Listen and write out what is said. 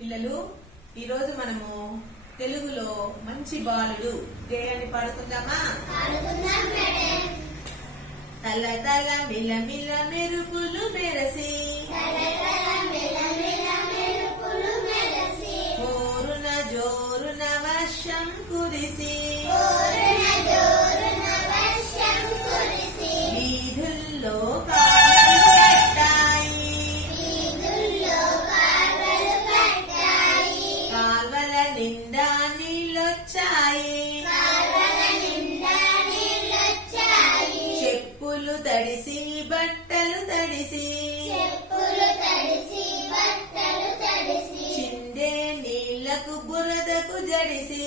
పిల్లలు ఈరోజు మనము తెలుగులో మంచి బాలుడు గేయాన్ని పాడుకుందామా? తల తల మిల మిల మెరుపులు మెరసి జోరున జోరున వర్షం కురిసి వీధుల్లో కాలువలు కట్టాయి, కాల్వల నిండా నీళ్ళొచ్చాయి, చెప్పులు తడిసి బట్టలు తడిసి చిందే నీళ్లకు బురదకు జడిసి